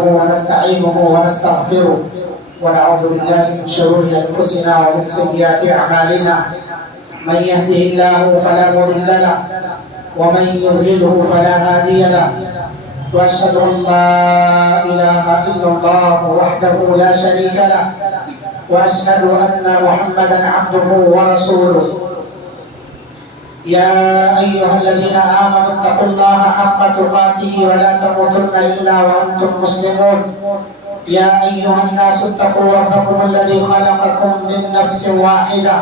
نحمده ونستعينه ونستغفره ونعوذ بالله من شرور أنفسنا ومن سيئات أعمالنا من يهده الله فلا مضل له ومن يضلله فلا هادي له وأشهد أن لا إله إلا الله وحده لا شريك له وأشهد أن محمدا عبده ورسوله يا أيها الذين آمنوا اتقوا الله حق تقاته ولا تموتن إلا وأنتم مسلمون يا أيها الناس اتقوا ربكم الذي خلقكم من نفس واحدة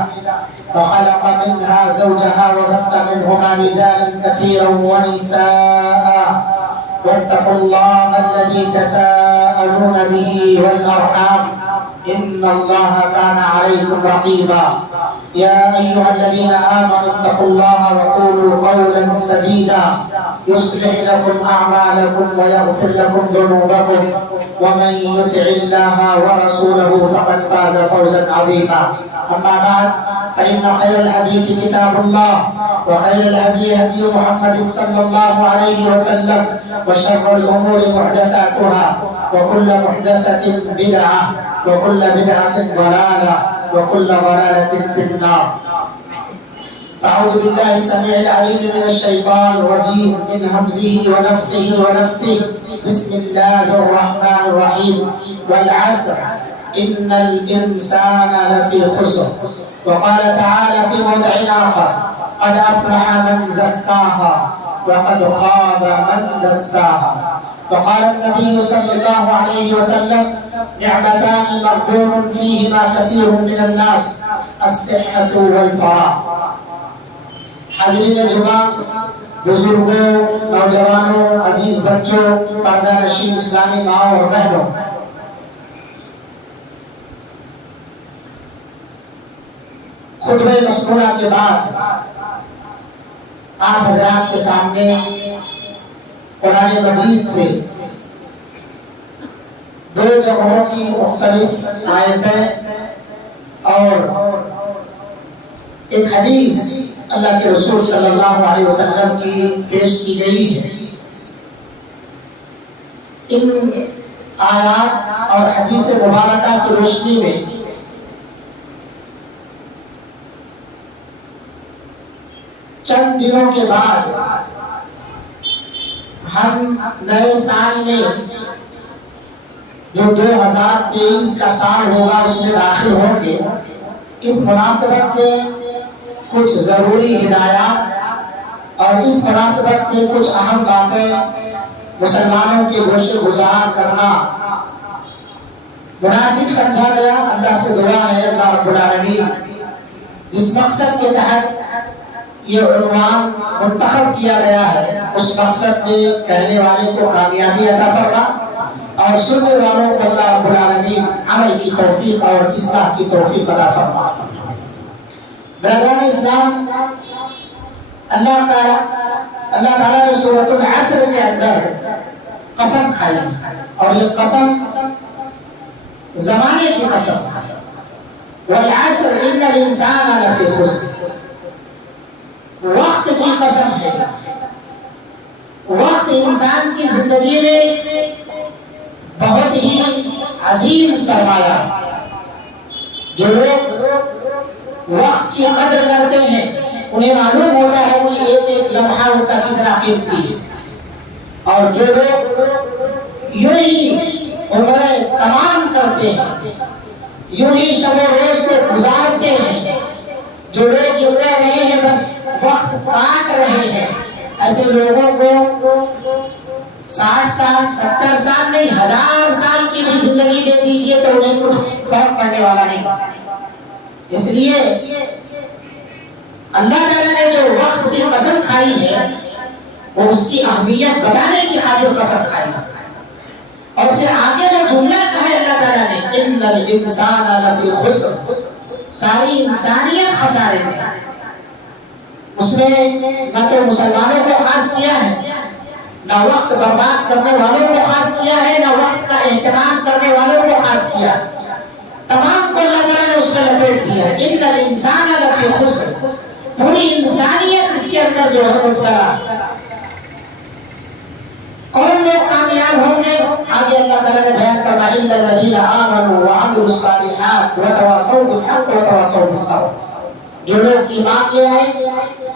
وخلق منها زوجها وبث منهما رجالا كثيرا ونساء واتقوا الله الذي تساءلون به والأرحام إن الله كان عليكم رقيبا يا أيها الذين آمنوا اتقوا الله وقولوا قولا سديدا يصلح لكم أعمالكم ويغفر لكم ذنوبكم ومن يطع الله ورسوله فقد فاز فوزا عظيما أما بعد فإن خير الحديث كتاب الله وخير الهدي هدي محمد صلى الله عليه وسلم وشر الأمور محدثاتها وكل محدثة بدعة وكل بدعة ضلالة وكل ضلالة في النار فأعوذ بالله السميع العليم من الشيطان الرجيم من همزه ونفخه ونفثه بسم الله الرحمن الرحيم والعصر إن الإنسان لفي خسر وقال تعالى في موضع آخر قد أفلح من زكاها وقد خاب من دساها وقال النبي صلى الله عليه وسلم نعمتان مغبون فيهما كثير من الناس الصحة والفراغ حاضرین جمعہ بزرگوں نوجوانوں عزیز بچوں پردہ نشین اسلامی ماؤں اور بہنوں خطبہ مسکونہ کے بعد آپ حضرات کے سامنے قرآن مجید سے دو جگہوں کی مختلف آیتیں اور ایک حدیث اللہ کے رسول صلی اللہ علیہ وسلم کی پیش کی گئی ہے۔ ان آیات اور حدیث مبارکہ کی روشنی میں چند دنوں کے بعد ہم نئے سال میں جو 2023 کا سال ہوگا اس میں داخل ہوں گے۔ اس مناسبت سے کچھ ضروری ہدایات اور اس مناسبت سے کچھ اہم باتیں مسلمانوں کے گوش گزار کرنا مناسب سمجھا گیا۔ اللہ سے دعا ہے اللہ رب العالمین جس مقصد کے تحت یہ عنوان منتخب کیا گیا ہے اس مقصد میں کہنے والے کو کامیابی عطا فرما اور سننے والوں کو اللہ رب العالمین عمل کی توفیق اور اصلاح کی توفیق عطا فرما۔ برادران اسلام، اللہ تعالیٰ نے سورۃ العصر کے اندر قسم کھائی اور یہ قسم زمانے کی قسم والعصر ان الانسان لفی خسر، وقت کی قسم ہے۔ وقت انسان کی زندگی میں بہت ہی عظیم سرمایہ۔ جو لوگ وقت کی قدر کرتے ہیں انہیں معلوم ہوتا ہے کہ ایک ایک لمحہ ان کا کتنا قیمتی ہے، اور جو لوگ یوں ہی عمریں تمام کرتے ہیں، یوں ہی شب و روز کو گزارتے ہیں، جو لوگ یہ کہہ رہے ہیں بس وقت کاٹ رہے ہیں، ایسے لوگوں کو 60 سال 70 سال نہیں 1000 سال کی بھی زندگی دے دیجئے تو انہیں کچھ فرق پڑنے والا نہیں۔ اس لیے اللہ تعالیٰ نے جو وقت کی قسم کھائی ہے وہ اس کی اہمیت بتانے کی خاطر قسم کھائی، اور پھر آگے جو جملہ کہا ہے اللہ تعالیٰ نے ان الانسان لفی خسر، ساری انسانیت خسارے میں۔ اس میں نہ تو مسلمانوں کو خاص کیا ہے، نہ وقت برباد کرنے والوں کو خاص کیا ہے، نہ وقت کا اہتمام کرنے والوں کو خاص کیا ہے، تمام کو اللہ تعالیٰ نے اس میں لپیٹ دیا ہے۔ ان الانسان لفی خسر، پوری انسانیت اس کے اندر جو ہے مبتلا۔ کون لوگ کامیاب ہوں گے؟ آگے اللہ تعالیٰ فرمایا الا الذين آمنوا وعملوا الصالحات وتواصوا بالحق وتواصوا بالصبر. جو لوگ ایمان لے آئے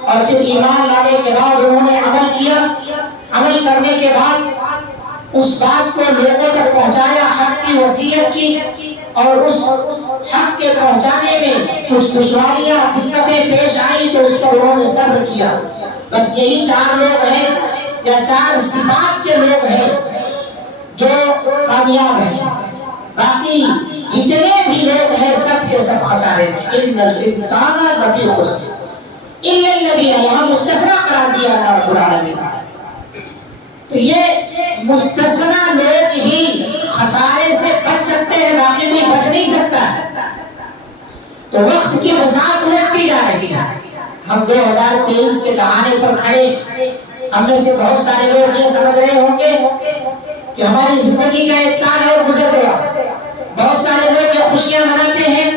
اور پھر ایمان لانے کے بعد انہوں نے عمل کیا، عمل کرنے کے بعد اس بات کو لوگوں تک پہنچایا، حق کی وصیت کی، اور اس حق کے پہنچانے میں کچھ دشواریاں دقتیں پیش آئیں تو اس پر انہوں نے صبر کیا. بس یہی 4 لوگ ہیں یا 4 صفات کے لوگ ہیں جو کامیاب ہیں. باقی جتنے بھی لوگ ہیں سب کے سب خسارے میں. ان الانسان لفی خسر الا الذین، یہاں مستثنیٰ قرار دیا اللہ رب العالمین. تو یہ مستثنیٰ لوگ ہی خسارے سے بچ سکتے ہیں، باقی کوئی بچ نہیں سکتا ہے. تو وقت کی وضاحت ہوتی جا رہی ہے. ہم 2023 کے دہانے پر کھڑے، ہم میں سے بہت سارے لوگ یہ سمجھ رہے ہوں گے کہ ہماری زندگی کا 1 سال اور گزر گیا. بہت سارے لوگ یہ خوشیاں مناتے ہیں،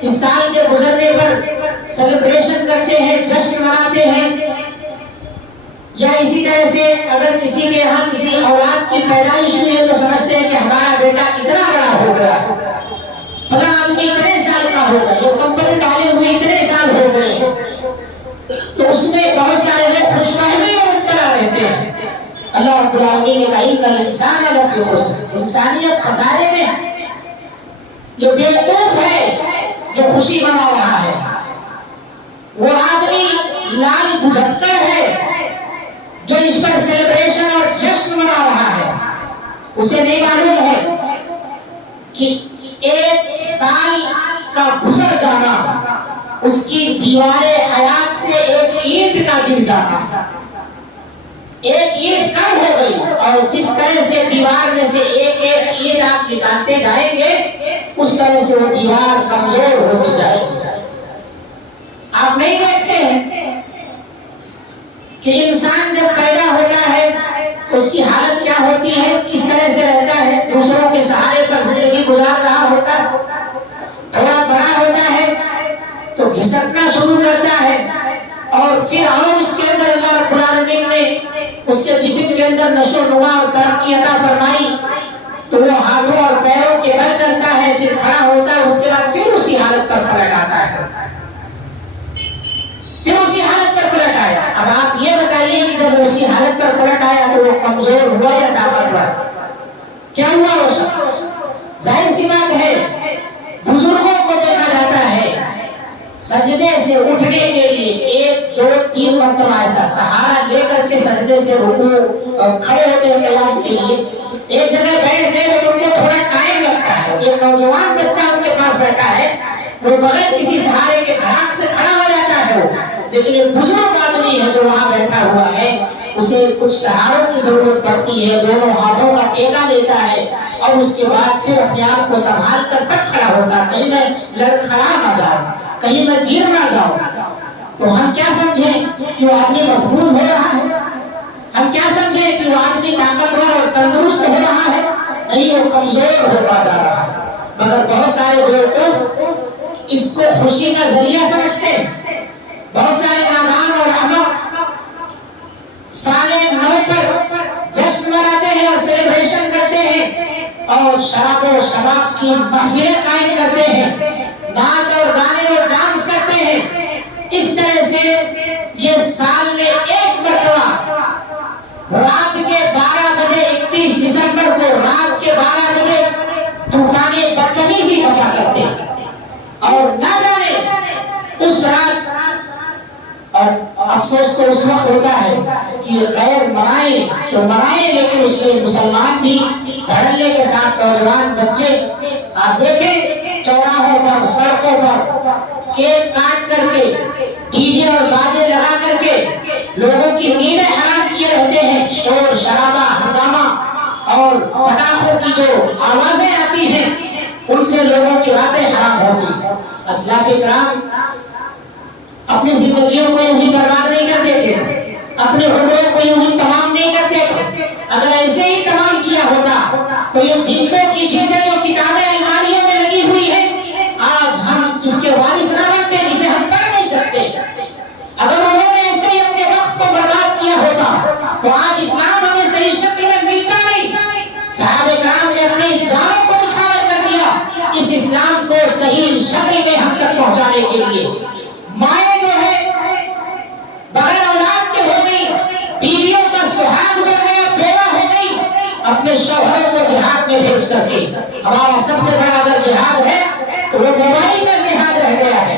اس سال کے گزرنے پر سیلیبریشن کرتے ہیں، جشن مناتے ہیں. یا اسی طرح سے اگر کسی کے یہاں کسی اولاد کی پیدائش ہوئی ہے تو سمجھتے ہیں کہ ہمارا بیٹا اتنا بڑا ہو گیا، فلاں آدمی اتنے سال کا ہو گیا، یہ کمپنی ڈالے ہوئے اتنے سال ہو گئے. تو اس میں بہت سارے لوگ خوش فہمی میں مبتلا رہتے ہیں. اللہ رب العالمین نے کہا ان الانسان لفی خسر، انسانیت خسارے میں. جو بیوقوف ہے جو خوشی منا رہا ہے، وہ آدمی لال بجھتر ہے جو اس پر سیلیبریشن اور جشن منا رہا ہے. اسے نہیں معلوم ہے کہ 1 سال کا گزر جانا، اس کی دیوار حیات سے 1 اینٹ کا گر جانا، 1 اینٹ کم ہو گئی، اور جس طرح سے دیوار میں سے ایک اینٹ آپ نکالتے جائیں گے اس طرح سے وہ دیوار کمزور ہوتی جائے گی. آپ نہیں دیکھتے ہیں کہ انسان جب پیدا ہوتا ہے اس کی حالت کیا ہوتی ہے، کس طرح سے رہتا ہے، دوسروں کے سہارے پر زندگی گزار رہا ہوتا ہے. تھوڑا بڑا ہوتا ہے تو گھسٹنا شروع کرتا ہے، اور پھر اور اس کے اندر اللہ رب العالمین نے اس کے جسم کے اندر نشو و نما اور ترقی عطا فرمائی تو وہ ہاتھوں اور پیروں کے بل چلتا ہے، پھر کھڑا ہوتا ہے، اس کے بعد پھر اسی حالت پر پلٹ آتا ہے، پھر اسی حالت پر پلٹ آیا. اب آپ یہ بتائیے کہ جب وہ اسی حالت پر پلٹ آیا تو وہ کمزور ہوا یا طاقتور؟ کیا ہوا وہ شخص؟ ظاہر سی بات ہے بزرگوں کو دیکھا جاتا ہے سجدے سے اٹھنے کے لیے 1 2 3 مرتبہ ایسا سہارا لے کر کے سجدے سے رکوع کھڑے ہوتے ہیں قیام کے لیے. ایک جگہ بیٹھ گئے تو ان کو تھوڑا ٹائم لگتا ہے. ایک نوجوان بچہ ان کے پاس بیٹھا ہے، وہ بغیر کسی سہارے کے دھڑاک سے کھڑا ہو جاتا ہے وہ. لیکن ایک بزرگ آدمی ہے جو وہاں بیٹھا ہوا ہے، اسے کچھ سہاروں کی ضرورت پڑتی ہے، دونوں ہاتھوں کا ٹیکا لیتا ہے اور اس کے بعد پھر اپنے آپ کو سنبھال کر تک کھڑا ہوتا ہے، کہیں میں لڑکھڑا نہ جاؤں، کہیں میں گر نہ جاؤں. تو ہم کیا سمجھیں کہ وہ آدمی مضبوط ہو رہا ہے؟ ہم کیا سمجھیں کہ وہ آدمی طاقتور اور تندرست ہو رہا ہے؟ نہیں، وہ کمزور ہوتا جا رہا ہے. مگر بہت سارے بیوقوف اس کو خوشی کا ذریعہ سمجھتے ہیں. بہت سارے نادان اور احمق سال نو پر جشن مناتے ہیں اور سیلیبریشن کرتے ہیں اور شراب و شباب کی محفلیں قائم کرتے ہیں، ناچ اور گانے اور ڈانس کرتے ہیں. اس طرح سے یہ سال میں 1 مرتبہ رات کے 12 بجے 31 دسمبر کو رات کے 12 بجے طوفانی بدتمیزی برپا کرتے ہیں، اور نہ جانے اس رات، اور افسوس تو اس وقت ہوتا ہے کہ غیر منائیں تو منائیں، لیکن اس میں مسلمان بھی دھڑلے کے ساتھ، نوجوان بچے آپ دیکھیں چوراہوں پر، سڑکوں پر کیک کاٹ کر کے، ڈی جے اور باجے لگا کر کے لوگوں کی نیندیں حرام کیے رہتے ہیں. شور شرابہ ہنگامہ اور پٹاخوں کی جو آوازیں آتی ہیں ان سے لوگوں کی راتیں حرام ہوتی. اسلاف کرام اپنی زندگیوں کو یوں ہی برباد نہیں کر دیتے تھے، اپنے عمروں کو یوں ہی تمام نہیں کرتے تھے. اگر ایسے ہی تمام کیا ہوتا تو یہ جلدوں کی جلدیں جو کتابیں الماریوں میں لگی ہوئی ہیں آج ہم اس کے وارث نہ بنتے جسے ہم پڑھ نہیں سکتے. اگر انہوں نے ایسے ہی اپنے وقت کو برباد کیا ہوتا تو آج اسلام ہمیں صحیح شکل میں ملتا نہیں. صحابہ کرام نے اپنی جانوں پیش کر کے ہمارا سب سے بڑا اگر جہاد ہے تو وہ موبائل کا جہاد رہ گیا ہے.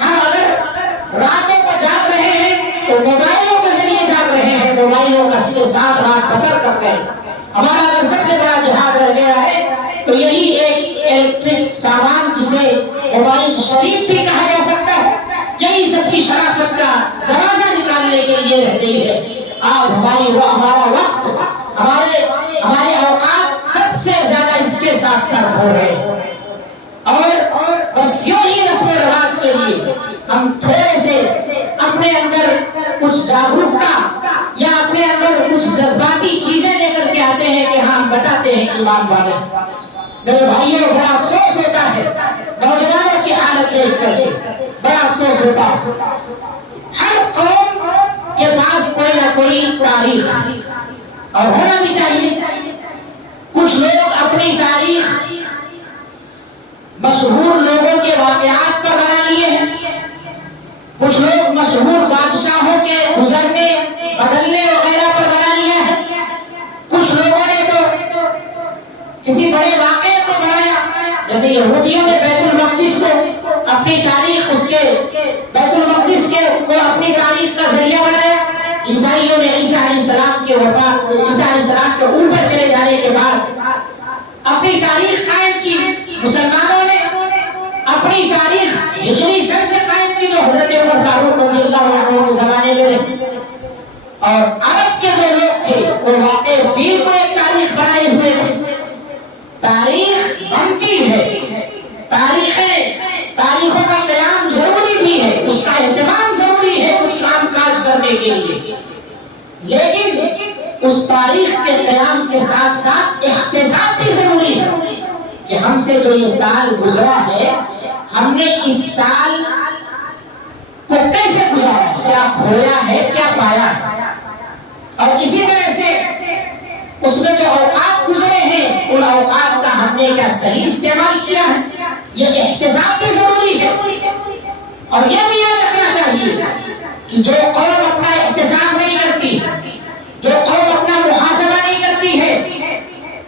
ہم اگر راتوں کو جاگ رہے ہیں تو موبائلوں کے ذریعے جاگ رہے ہیں, موبائلوں کے ساتھ رات بسر کر رہے ہیں. ہمارا اگر سب سے بڑا جہاد رہ گیا ہے تو یہی ایک الیکٹرک سامان جسے موبائل شریف بھی کہا جا سکتا ہے, یہی سب کی شرافت کا جنازہ نکالنے کے لیے رہ گئی ہے. آج ہمارا وقت, ہمارے اوقات سب سے زیادہ اس کے ساتھ صرف ہو رہے ہیں. اور بس یوں ہی رسم و رواج کے لیے ہم تھوڑے سے اپنے اندر کچھ جاگرکتا یا اپنے اندر کچھ جذباتی چیزیں لے کر کے آتے ہیں کہ ہم بتاتے ہیں ایمان والے. میرے بھائیوں, بڑا افسوس ہوتا ہے نوجوانوں کی حالت دیکھ کر کے, بڑا افسوس ہوتا ہے. ہر قوم کے پاس کوئی نہ کوئی تاریخ اور ہونا بھی چاہیے. کچھ لوگ اپنی تاریخ مشہور لوگوں کے واقعات پر بنا لیے ہیں, کچھ لوگ مشہور بادشاہوں کے گزرنے بدلنے وغیرہ پر بنا لیا ہے, کچھ لوگوں نے تو کسی بڑے واقعے کو بنایا. جیسے یہودیوں نے بیت المقدس کو اپنی تاریخ, اس کے بیت المقدس کے کو اپنی تاریخ کا ذریعہ بنایا. عیسائیوں نے عیسیٰ علیہ السلام کے وفات, عیسیٰ علیہ السلام کے اوپر چلے جانے کے بعد اپنی تاریخ قائم کی. مسلمانوں نے اپنی تاریخ ہجری سن سے قائم کی جو حضرت عمر فاروق رضی اللہ عنہ کے زمانے میں رہے. اور عرب کے جو لوگ تھے وہ واقع فیل کو ایک تاریخ بنائے ہوئے تھے. تاریخ بنتی ہے, تاریخوں کا قیام ضروری بھی ہے, اس کا اہتمام ضروری ہے کچھ کام کاج کرنے کے لیے, لیکن اس تاریخ کے قیام کے ساتھ ساتھ احتساب بھی ضروری ہے کہ ہم سے جو یہ سال گزرا ہے ہم نے اس سال کو کیسے گزارا ہے, کیا کھویا ہے, کیا پایا ہے. اور اسی طرح سے اس میں جو اوقات گزرے ہیں ان اوقات کا ہم نے کیا صحیح استعمال کیا ہے, یہ احتساب بھی ضروری ہے. اور یہ بھی یاد رکھنا چاہیے کہ جو قوم اپنا احتساب نہیں کرتی, جو قوم اپنا محاسبہ نہیں کرتی ہے,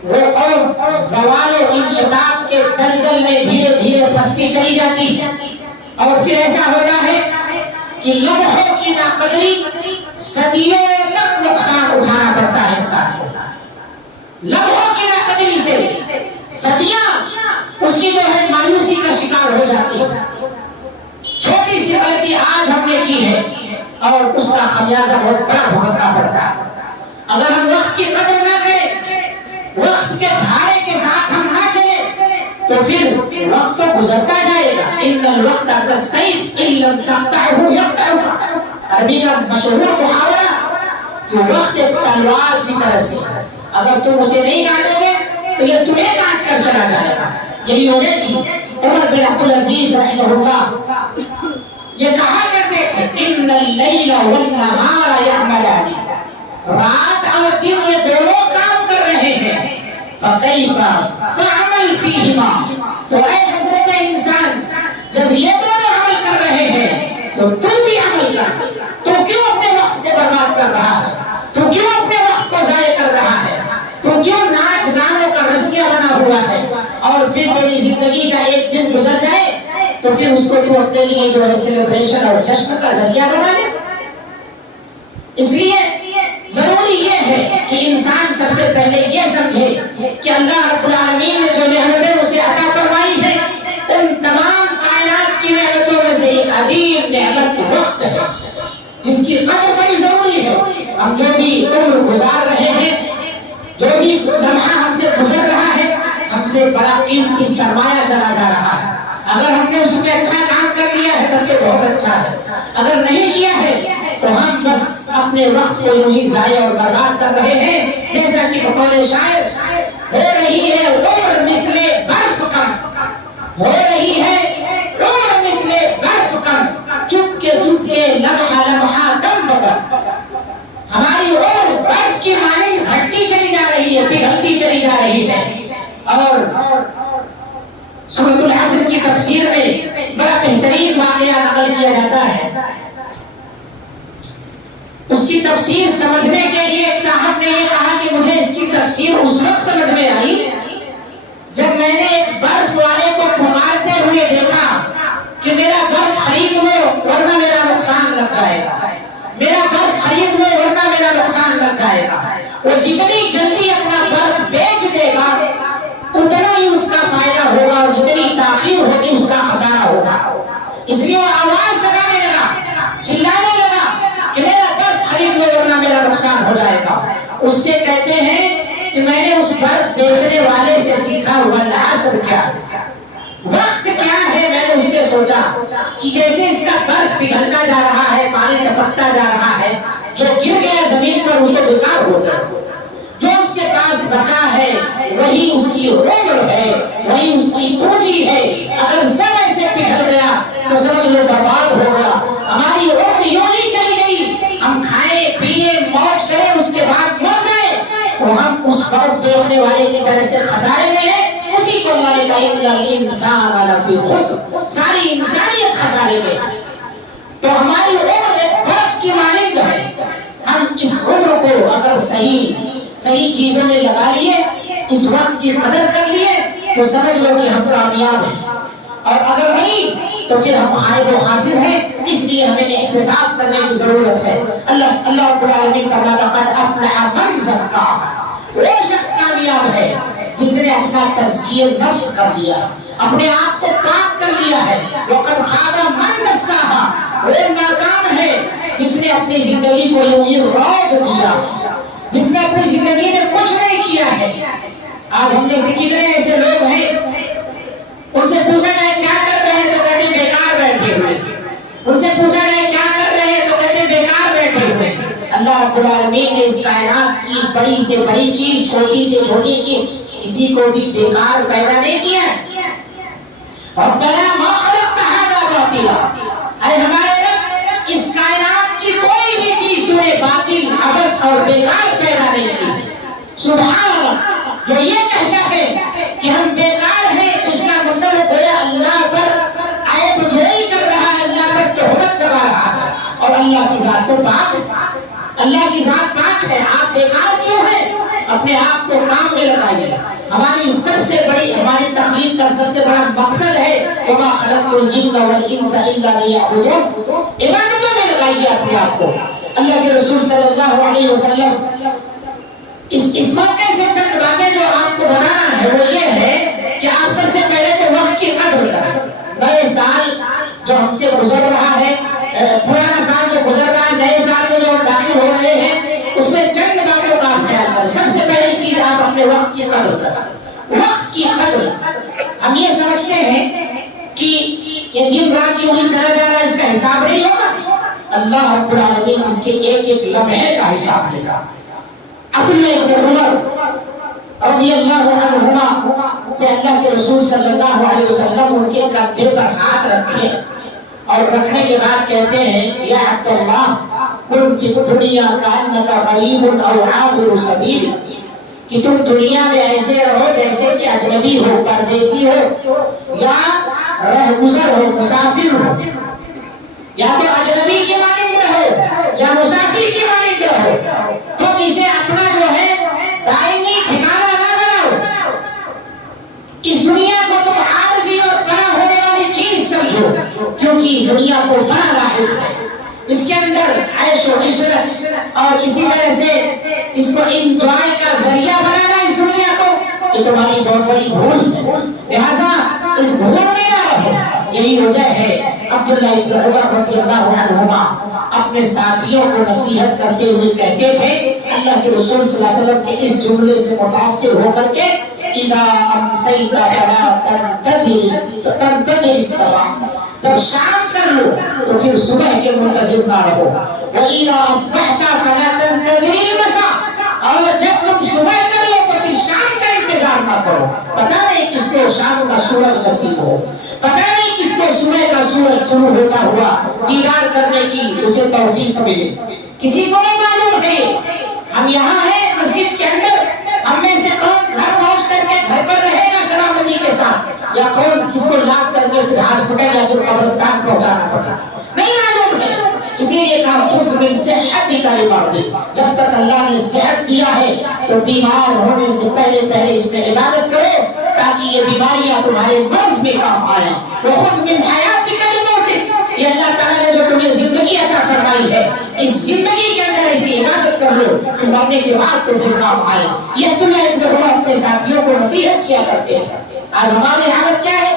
وہ قوم زوال و انحطاط کے دلدل میں دھیرے دھیرے پستی چلی جاتی ہے. اور پھر ایسا ہوتا ہے کہ لمحوں کی ناقدری صدیوں تک نقصان اٹھانا پڑتا ہے انسان کو. لمحوں کی ناقدری سے صدیاں اس کی جو ہے مایوسی کا شکار ہو جاتی ہے. چھوٹی سی غلطی آج ہم نے کی ہے اور اس کا خمیازہ بہت بڑا بھگتنا پڑتا ہے. اگر ہم وقت کی قدر نہ کریں, وقت کے دھارے کے ساتھ ہم نہ چلیں تو پھر وقت تو گزرتا جائے گا. ان الوقت کالسیف ان لم تقطعه يقطعك, عربی کا مشہور محاورہ کہ وقت ایک تلوار کی طرح سے, اگر تم اسے نہیں کاٹو گے تو یہ تمہیں کاٹ کر چلا جائے گا. یہی وجہ تھی عمر بن عبد العزیز رحمہ اللہ یہ کہا کرتے تھے ان اللیل والنہار یعملان, رات اور دن یہ دونوں کام کر رہے ہیں. فکیف فعمل فیہما, تو اے حضرت انسان جب یہ دونوں عمل کر رہے ہیں تو تو بھی عمل کر. تو کیوں اپنے وقت کو برباد کر رہا ہے, تو کیوں اپنے وقت کو ضائع کر رہا ہے, تو کیوں ناچ گانوں کا رسیا بنا ہوا ہے, اور پھر میری زندگی کا ایک دن گزر جائے تو پھر اس کو تو اپنے لیے جو ہے سیلیبریشن اور جشن کا ذریعہ بنا لے. اس لیے ضروری یہ ہے کہ انسان سب سے پہلے یہ سمجھے کہ اللہ رب العالمین نے جو نعمتیں اسے عطا فرمائی ہے ان تمام کائنات کی نعمتوں میں سے ایک عظیم نعمت وقت ہے جس کی قدر بڑی ضروری ہے. ہم جو بھی عمر گزار رہے ہیں, جو بھی لمحہ ہم سے گزر رہا ہے, ہم سے بڑا قیمتی سرمایہ چلا جا رہا ہے. اگر ہم نے اس میں اچھا کام کر لیا ہے تب تو بہت اچھا ہے, اگر نہیں کیا ہے تو ہم بس اپنے وقت کو یوں ہی ضائع اور برباد کر رہے ہیں. جیسا کہ بقول شاعر ہو رہی ہے عمر مثل برف کم, ہو رہی ہے عمر مثل برف کم, چپ کے لمحہ لمحہ کم بکم. ہماری عمر برف کی مانند گھٹتی چلی جا رہی ہے, پگھلتی چلی جا رہی ہے. اور سورۃ العصر کی تفسیر میں بڑا بہترین واقعہ نقل کیا جاتا ہے. اس کی تفسیر سمجھنے کے لیے ایک صاحب نے یہ کہا کہ مجھے اس کی تفسیر اس وقت سمجھ میں آئی لگ جائے گا، میرا برف خرید لو ورنہ میرا نقصان لگ جائے گا۔ وہ جتنی جلدی اپنا برف بیچ دے گا اتنا ہی اس کا فائدہ ہوگا، اور جتنی تاخیر ہوگی اس کا خسارہ ہوگا۔ اس لیے وہ آواز لگانے لگا، چلانے لگا کہ میرا برف خرید لو ورنہ میرا نقصان ہو جائے گا۔ اس سے کہتے ہیں کہ میں نے اس برف بیچنے والے سے سیکھا والعصر کیا ہے، وقت کیا ہے۔ میں نے اس سے سوچا کہ جیسے اس کا برف پگھلتا جا رہا ہے، پانی ٹپکتا جا رہا ہے، جو گر گیا زمین پر وہ تو بیکار ہو گیا، جو اس کے پاس بچا ہے وہی اس کی عمر ہے، وہی اس کی پونجی ہے۔ اگر سب ایسے پگھل گیا تو سمجھ لو برباد ہو گیا، ہماری عمر یوں ہی چلی گئی، ہم کھائے پیے موج کرے اس کے بعد مر گئے تو ہم اس برف بیچنے والے کی طرح سے خسارے میں ہیں۔ اسی کو اللہ نے کہا ان الانسان لفی خسر، ساری انسانیت خسارے میں۔ تو ہماری عمر ایک برف کی مانند ہے، ہم اس عمر کو اگر صحیح چیزوں میں لگا لیے، اس وقت کی قدر کر لیے تو سمجھ لو کہ ہم کامیاب ہیں، اور اگر نہیں تو پھر ہم خائب و خاسر ہیں۔ اس لیے ہمیں احتساب کرنے کی ضرورت ہے۔ اللہ رب العالمین فرماتا قد افلح من زکاها، وہ شخص کامیاب ہے جس نے اپنا تزکیہ نفس کر لیا، اپنے آپ کو پاک کر لیا ہے۔ وقد خاب من دساها، وہ ناکام ہے جس نے اپنی زندگی کو یوں ہی روک دیا، جس نے اپنی زندگی میں کچھ نہیں کیا ہے۔ آج ہم میں سے کتنے ایسے لوگ ہیں ان سے پوچھا جائے کیا کر رہے ہیں تو کہتے ہیں بیکار بیٹھے ہوئے، ان سے پوچھا جائے کیا کر رہے ہیں تو کہتے ہیں بیکار بیٹھے ہوئے۔ اللہ رب العالمین نے اس کائنات کی بڑی سے بڑی چیز، چھوٹی سے چھوٹی چیز، کسی کو بھی بیکار پیدا نہیں کیا۔ ربنا ما خلقت هذا باطلا، اے ہمارے رب اس کائنات کی کوئی بھی چیز تو نے باطل، عبث اور بیکار پیدا نہیں کی۔ سبحان اللہ، جو یہ کہتا ہے کہ ہم بیکار ہیں اس کا مطلب گویا اللہ پر عیب جوئی کر رہا ہے، اللہ پر تہمت لگا رہا ہے، اور اللہ کی ذات تو پاک ہے، اللہ کی ذات پاک ہے۔ آپ بیکار کیوں ہیں؟ اپنے آپ کو کام میں لگائیے۔ ہماری سب سے بڑی، ہماری تخلیق کا سب سے بڑا مقصد ہے وما خلقت الجن والانس الا لیعبدون، عبادتوں میں لگائیے اپنے آپ کو۔ اللہ کے رسول صلی اللہ علیہ وسلم اس موقع سے چند باتیں جو آپ کو بنانا ہے وہ یہ ہے کہ آپ سب سے پہلے تو وقت کی قدر کریں۔ نئے سال جو ہم سے گزر رہا ہے، پرانا سال جو گزر رہا ہے، نئے سال میں جو ہم داخل ہو رہے ہیں، اس میں چند باتوں کا آپ خیال کریں۔ سب سے پہلی چیز آپ اپنے وقت کی قدر کریں۔ وقت کی قدر، ہم یہ سمجھتے ہیں کہ یہ دن رات یوں ہی چلا جا رہا ہے، اس کا حساب نہیں ہوگا۔ اللہ رب العالمین اس کے ایک ایک لمحے کا حساب لے گا۔ عبداللہ ابن عمر رضی اللہ عنہما سے اللہ کے رسول صلی اللہ علیہ وسلم ان کے کندھے پر ہاتھ رکھے اور رکھنے کے بعد کہتے ہیں یا عبداللہ کن فی الدنیا کانک غریب او عابر سبیل، کہ تم دنیا میں ایسے رہو جیسے کہ اجنبی ہو، پردیسی ہو، یا رہ گزر ہو، مسافر ہو۔ یا تو اجنبی کی مانند رہو یا مسافر کی مانند رہو، تم اسے اپنا جو ہے دائمی ٹھکانہ نہ بناؤ۔ اس دنیا کو تم عارضی اور فنا ہونے والی چیز سمجھو، کیونکہ اس دنیا کو فنا لاحق ہے، اس کے اندر عیش و عشرت اور اسی طرح سے اس کو انجوائے کا ذریعہ بنانا اس دنیا کو، یہ تمہاری بہت بڑی بھول ہے، لہذا اس بھول میں نہ رہو۔ یہی وجہ ہے عبداللہ ابن عمر رضی اللہ عنہما اپنے ساتھیوں کو نصیحت کرتے ہوئے کہتے تھے، اللہ کے رسول صلی اللہ علیہ وسلم کے اس جملے سے متاثر ہو کر کے، اذا امسیت فلا تنتظر الصباح، جب شام کر لو تو پھر صبح کے منتظر نہ رہو، وَإِذَا أَصْبَحْتَ فَلَا تَنتَظِرِ الْمَسَاءَ، اور جب تم صبح کر لو تو پھر شام کا انتظار نہ کرو۔ پتہ نہیں کس کو شام کا سورج نصیب ہو، پتہ نہیں کس کو صبح کا سورج طلوع ہوتا ہوا دیدار کرنے کی اسے توفیق ملے، کسی کو نہیں معلوم ہے۔ ہم یہاں ہیں مسجد کے اندر، ہم میں سے کون گھر پہنچ کر کے گھر پر رہے گا سلامتی کے ساتھ، یا کون کس کو لاد کر کے پھر ہاسپٹل یا پھر قبرستان پہنچانا پڑے گا، نہیں معلوم ہے۔ اسی لیے کہا خذ من صحتک عبادت، جب تک اللہ نے صحت دیا ہے تو بیمار ہونے سے پہلے اس میں عبادت کرو تاکہ یہ بیماریاں تمہارے مرض میں کام آئیں۔ وخذ من حیاتک لموتک، یہ اللہ تعالیٰ نے جو تمہیں زندگی عطا فرمائی فرمائی ہے اس زندگی کے اندر ایسی عبادت کر لو کہ مرنے کے بعد تو پھر کام آئے. یہ عبداللہ ابن عمر اپنے ساتھیوں کو نصیحت کیا کرتے تھے. آج ہماری حالت کیا ہے؟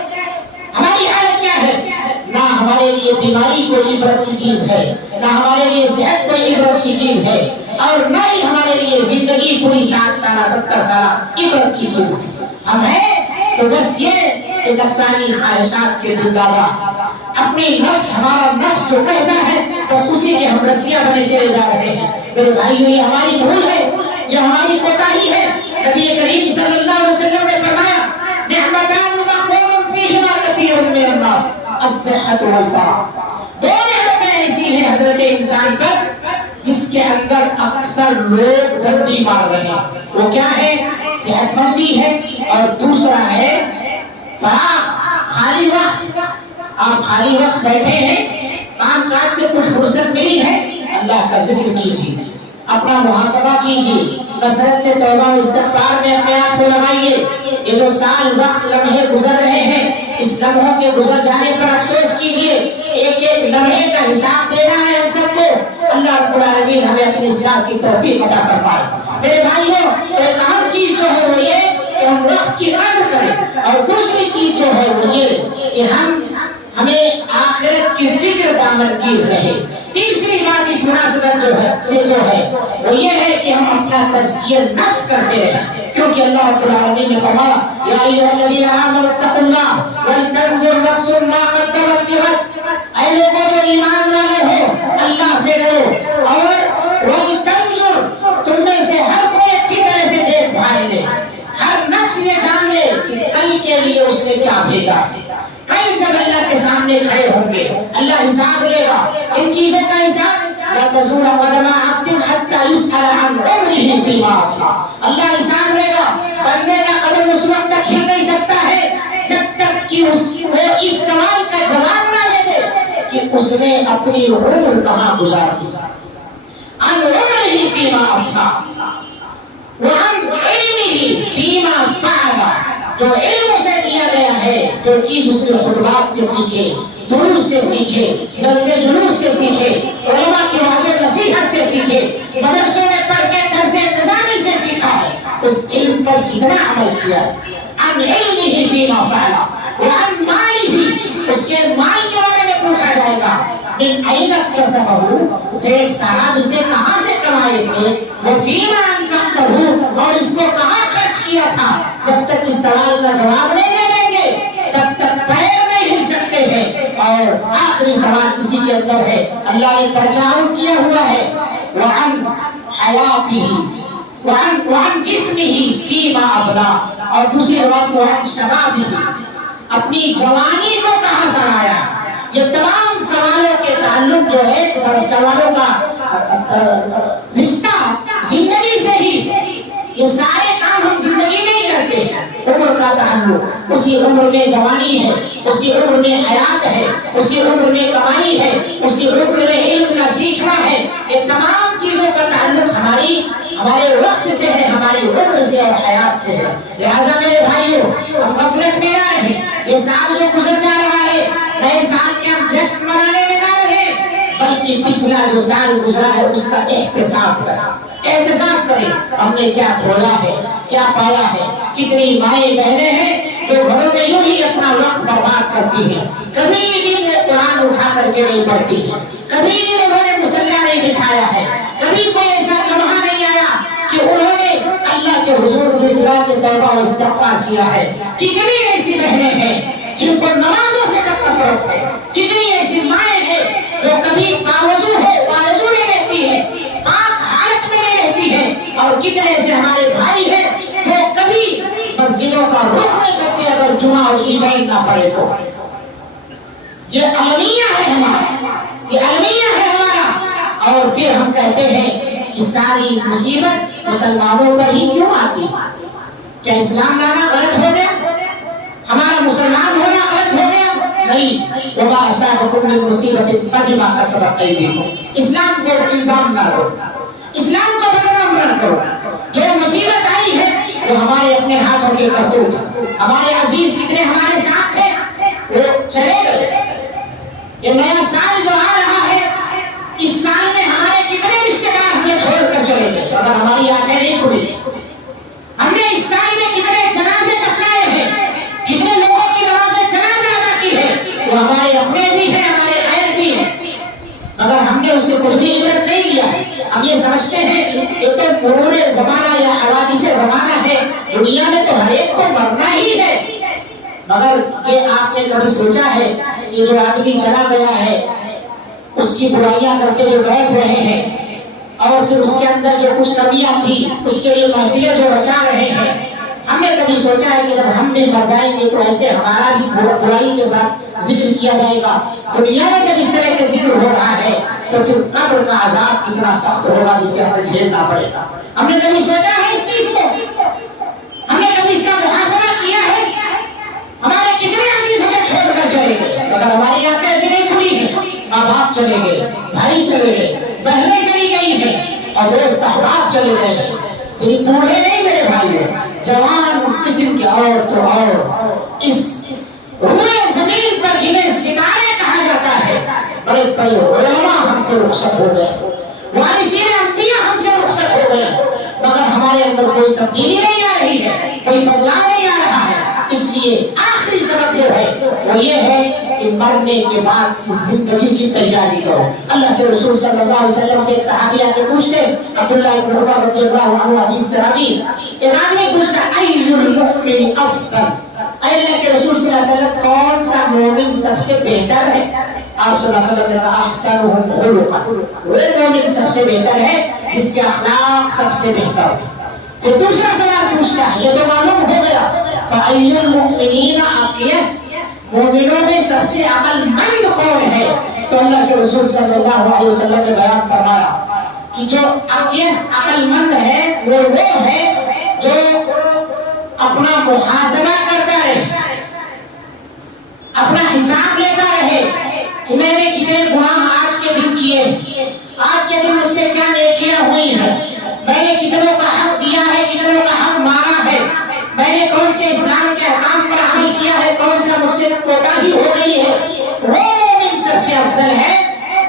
ہماری حالت کیا ہے؟ نہ ہمارے لیے بیماری کوئی عبرت کی چیز ہے، نہ ہمارے لیے صحت کوئی عبرت کی چیز ہے، اور نہ ہی ہمارے لیے زندگی پوری 60 سالہ 70 سالہ عبرت کی چیز ہے. ہم ہیں تو بس یہ کہ نفسانی خواہشات کے دلدادہ، اپنی نفس، ہمارا نفس جو کہتا ہے بس اسی کے ہم رسیاں بنے چلے جا رہے ہیں. میرے بھائیو، یہ ہماری بھول ہے، یہ ہماری کوتاہی ہے. نبی کریم صلی اللہ علیہ وسلم نے فرمایا نعمتان مغبون فیہما کثیر من الناس الصحت والفراغ. دو نعمتیں ایسی ہیں حضرت انسان پر جس کے اندر اکثر لوگ ڈنڈی مار رہے ہیں. وہ کیا ہے؟ صحت مندی ہے، اور دوسرا ہے فراغ، خالی وقت. آپ خالی وقت بیٹھے ہیں، کام کاج سے کچھ فرصت ملی ہے، اللہ کا ذکر کیجیے، اپنا محاسبہ کیجیے، کثرت سے توبہ و استغفار میں اپنے آپ کو لگائیے. یہ جو سال وقت لمحے گزر رہے ہیں، اس لمحوں کے گزر جانے پر افسوس کیجیے. ایک ایک لمحے کا حساب دینا ہے ہم سب کو. اللہ رب العالمین ہمیں اپنی اصلاح کی توفیق عطا فرمائے. میرے بھائیوں، ایک اہم چیز جو ہے وہ یہ کہ ہم وقت کی قدر کریں، اور دوسری چیز جو ہے وہ یہ کہ ہمیں آخرت کی فکر دامن گیر رہے. تیسری بات اس مناسبت جو ہے وہ یہ ہے کہ ہم اپنا تزکیہ نفس کرتے رہیں، کیونکہ اللہ رب العالمین نے فرمایا یا ایھا الذین آمنوا اتقوا اللہ ولتنظر نفس ما قدمت لغد. اے لوگوں جو ایمان والے ہو، اللہ سے ڈرو، اور ولتنظر، تم میں سے ہر کوئی اچھی طرح سے دیکھ بھال لے، ہر نفس یہ جان لے کہ کل کے لیے اس نے کیا بھیجا. کل جب اللہ کے سامنے کھڑے ہوں گے، اللہ حساب لے گا. ان چیزوں کا حساب لا تزول قدم عبد حتى يسأل عن عمره فيما أفنى. اللہ حساب لے گا. بندے کا قدم اس وقت تک ہل نہیں سکتا ہے جب تک کہ وہ اس سوال کا جواب نہ دے دے کہ اس نے اپنی عمر کہاں گزاری. عن عمره فيما أفنى وعن علمه فيما فعل. جو علم اسے دیا گیا ہے، جو چیز اس نے خطبات سے سیکھے، دروس سے سیکھے، جلسے جلوس سے سیکھے، علماء کی واضح نصیحت سے سیکھے، مدرسوں میں پڑھ کے درس انتظامی سے سیکھا ہے، اس علم پر کتنا عمل کیا ہے. عن علمه فيما فعل وعن ماله، اس کے مال کے بارے میں پوچھا جائے گا. من أين اكتسبه، سیٹ صاحب اسے کہاں سے کمائے تھے. وفيما أنفقته، اور اس کو کہاں خرچ کیا تھا. جب تک اس سوال کا جواب نہیں دے دیں گے تب تک پیر نہیں ہل سکتے ہیں. اور آخری سوال اسی کے اندر ہے، اللہ نے پہچان کیا ہوا ہے وعن حیاته وعن جسمه فيما أبلى، اور دوسری روایت وعن شبابه، اپنی جوانی کو کہاں سرایا. یہ تمام سوالوں کے تعلق جو ہے، سوالوں کا رشتہ زندگی سے ہی. یہ سارے کام ہم زندگی میں ہی کرتے ہیں. عمر کا تعلق، اسی عمر میں جوانی ہے، اسی عمر میں حیات ہے، اسی عمر میں کمائی ہے، اسی عمر میں علم کا سیکھنا ہے. یہ تمام چیزوں کا تعلق ہمارے وقت سے ہے، ہماری عمر سے اور حیات سے ہے. لہٰذا میرے بھائیوں، ہم غفلت میں نہ رہیں. یہ سال جو گزر جا رہا ہے، نئے سال کے ہم جشن منانے میں نہ رہیں، بلکہ پچھلا جو سال گزرا ہے اس کا احتساب کریں. ہم نے کیا کھویا ہے، کیا پایا ہے. کتنی مائیں بہنیں ہیں جو گھروں میں یوں ہی اپنا وقت برباد کرتی ہیں، کبھی دن میں قرآن اٹھا کر کے نہیں پڑھتی ہیں، کبھی دن انہوں نے مصلی نہیں بچھایا ہے، کبھی کوئی ایسا لمحہ نہیں آیا کہ انہوں نے اللہ کے حضور کے توبہ و استغفار کیا ہے. کتنی ایسی بہنیں ہیں جن کو نمازوں سے نفرت ہے. کتنی ایسی مائیں ہیں جو کبھی باوضو نہیں رہتی ہے، پاک حالت میں نہیں رہتی ہے. اور کتنے ایسے ہمارے بھائی ہیں جو کبھی مسجدوں کا رخ نہیں کرتے اگر جمعہ اور عیدین نہ پڑے تو. یہ المیہ ہے ہمارا. اور پھر ہم کہتے ہیں کہ ساری مصیبت مسلمانوں پر ہی کیوں آتی. کیا اسلام لانا غلط ہو گیا؟ ہمارا مسلمان ہونا غلط ہو گیا؟ نہیں. وما اصابکم من مصیبت فبما کسبت ایدیکم. اسلام کو الزام نہ دو، اسلام کو بدنام نہ کرو. جو مصیبت آئی ہے وہ ہمارے اپنے ہاتھوں کے کرتوت. ہمارے عزیز کتنے ہمارے ساتھ تھے، وہ چلے گئے. یہ نیا سال جو آ رہا ہے، اس سال کچھ بھی عبرت نہیں لیا ہے. ہم یہ سمجھتے ہیں کہ تو مرور زمانہ یا حوادث زمانہ ہے, دنیا میں تو ہر ایک کو مرنا ہی ہے. مگر یہ آپ نے کبھی سوچا ہے کہ جو آدمی چلا گیا ہے اس کی برائیاں کرتے جو بیٹھ رہے ہیں اور پھر اس کے اندر جو کچھ کمیاں تھی اس کے لیے محفلیں جو رچا رہے ہیں, ہم نے کبھی سوچا ہے کہ جب ہم بھی مر جائیں گے تو ایسے ہمارا بھی برائی کے ساتھ ذکر کیا جائے گا؟ دنیا میں جب اس طرح کے ذکر ہو رہا ہے تو پھر قبر کا عذاب کتنا سخت ہوگا جسے ہمیں جھیلنا پڑے گا. ہم نے کبھی سوچا ہے اس چیز کو؟ ہم نے کبھی اس کا محاسبہ کیا ہے؟ ہمارے کتنے عزیز ہمیں چھوڑ کر چلے گئے, مگر ہماری آنکھیں بھی نہیں کھلی ہیں. ماں باپ چلے گئے, بھائی چلے گئے, بہنیں چلی گئی ہیں اور دوست احباب چلے گئے ہیں. صرف بوڑھے نہیں میرے بھائیوں, جوان قسم کے اور تو اور اس روئے زمین پر جنہیں ستارے کہا جاتا ہے, بڑے بڑے علماء ہم سے رخصت ہو گئے, وارثین انبیاء ہم سے رخصت ہو گئے, مگر ہمارے اندر کوئی تبدیلی نہیں آ رہی ہے, کوئی بدلاؤ نہیں آ رہا ہے. اس لیے آخری سبب جو ہے وہ یہ ہے کہ مرنے کے بعد کی زندگی کی تیاری کرو. اللہ کے رسول صلی اللہ علیہ وسلم سے ایک صحابی آ کے پوچھتے, عبداللہ ابن عمر رضی اللہ عنہ حدیث تراوی, ایک آدمی پوچھتا ای المؤمن افضل, اے اللہ کے رسول صلی اللہ علیہ وسلم کون سا مومن سب سے بہتر ہے؟ آپ صلی اللہ علیہ وسلم نے کہا احسنهم خلقا, وہ مومن سب سے بہتر ہے جس کے اخلاق سب سے بہتر. پھر دوسرا سوال پوچھتا ہے, یہ تو معلوم ہو گیا, فَأَيُّ الْمُؤْمِنِينَ أَقْيَسَ, مومنوں میں سب سے عقل مند کون ہے؟ تو اللہ کے رسول صلی اللہ علیہ وسلم نے بیان فرمایا کہ جو اقیس عقل مند ہے وہ ہے جو اپنا محاسبہ کرتا رہے, اپنا حساب لیتا رہے کہ میں نے کتنے گناہ آج کے دن کیے, آج کے دن مجھ سے کیا نیکیاں ہوئی ہیں, میں نے کتنوں کا حق دیا ہے, کتنوں کا حق مارا ہے, میں نے کون سے اسلام کے احکام پر عمل کیا ہے, کون سا مجھ سے کوتاہی ہو گئی ہے. وہ مومن سب سے افضل ہے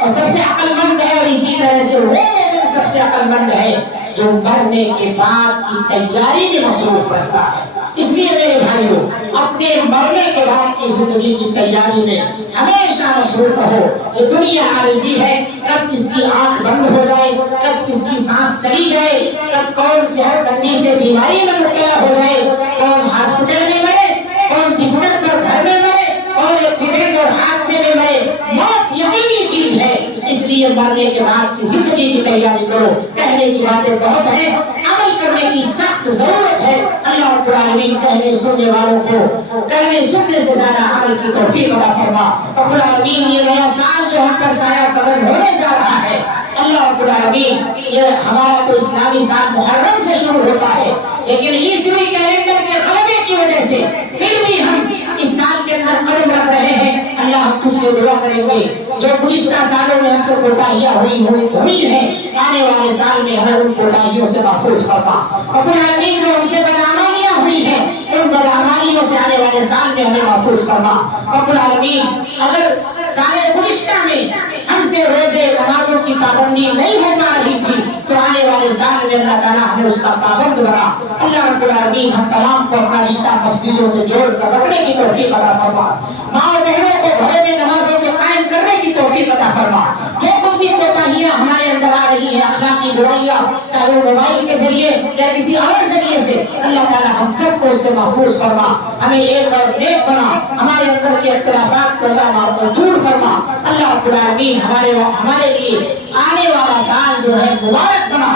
اور سب سے عقل مند ہے, اور اسی طرح سے وہ مومن سب سے عقل مند ہے جو مرنے کے بعد کی تیاری میں مصروف رہتا ہے. اس لیے میرے بھائیوں, اپنے مرنے کے بعد کی زندگی کی تیاری میں ہمیشہ مصروف رہو. یہ دنیا عارضی ہے, کب کس کی آنکھ بند ہو جائے, کب کس کی سانس چلی جائے, کب کون صحت مندی سے بیماری میں مبتلا ہو جائے, کون ہاسپٹل میں مرے, کون بستر پر گھر میں مرے, کون ایکسیڈنٹ اور حادثے میں مرے. موت یقینی چیز ہے, اس لیے مرنے کے بعد کی زندگی کی تیاری کرو. کہنے کی باتیں بہت ہیں, عمل کرنے کی سخت ضرورت ہے. اللہ رب العالمین کہنے سننے والوں کو کہنے سننے سے زیادہ عمل کی توفیق عطا فرما. رب العالمین یہ نیا سال جو ہم پر سایہ قدم ہونے جا رہا ہے, اللہ رب العالمین یہ ہمارا تو اسلامی سال محرم سے شروع ہوتا ہے, لیکن عیسوی کیلنڈر کے غلبے کی وجہ سے پھر بھی ہم اس سال کے اندر قدم رکھ رہے ہیں. اللہ ہم تم سے دعا کریں گے جو گزشتہ سالوں میں ہم سے کوتاہیاں ہوئی ہیں, آنے والے سال میں ہمیں ان کوتاہیوں سے محفوظ فرما. رب العالمین جو ہم سے بدعمالیاں ہوئی ہیں ان بدعمالیوں سے آنے والے سال میں ہمیں محفوظ فرما. رب العالمین اگر سال گزشتہ میں ہم سے روزے نمازوں کی پابندی نہیں ہو پا رہی تھی تو آنے والے سال میں اللہ تعالیٰ ہمیں اس کا پابند بنا. اللہ رب العالمین ہم تمام کو اپنا رشتہ مسجدوں سے جوڑ کر رکھنے کی توفیق عطا فرما. ماں اور بہنوں کو گھروں میں نمازوں کے قائم کرنے کی توفیق عطا فرما. جو کچھ بھی کوتاہیاں ہمارے اندر آ رہی ہیں, اخلاقی برائیاں, چاہے وہ موبائل کے ذریعے یا کسی اور ذریعے سے, اللہ تعالیٰ ہم سب کو اس سے محفوظ فرما. ہمیں ایک اور نیک بنا, ہمارے اندر کے اختلافات کو اللہ دور فرما. اللہ رب العالمین ہمارے لیے آنے والا سال جو ہے مبارک بنا.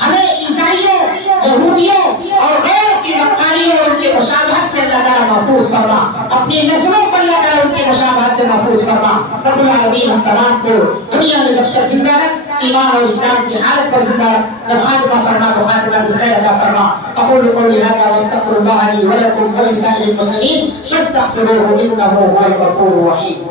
ہمیں عیسائیوں, یہودیوں اور غیروں کی مکاریوں اور ان کے مشابہت سے اللہ تعالیٰ محفوظ فرما. اپنی نسلوں کو اللہ تعالیٰ ان کے مشابہت سے محفوظ فرما. رب العالمین ہم تمام کو دنیا میں جب تک زندہ رکھ, ایمان اور اسلام کی حالت پر زندہ رکھ, جب خاتمہ فرما تو خاتمہ بالخیر عطا فرما. اقول قولی ھذا واستغفر اللہ لی ولکم ولسائر المسلمین فاستغفروہ انہ هو الغفور الرحیم.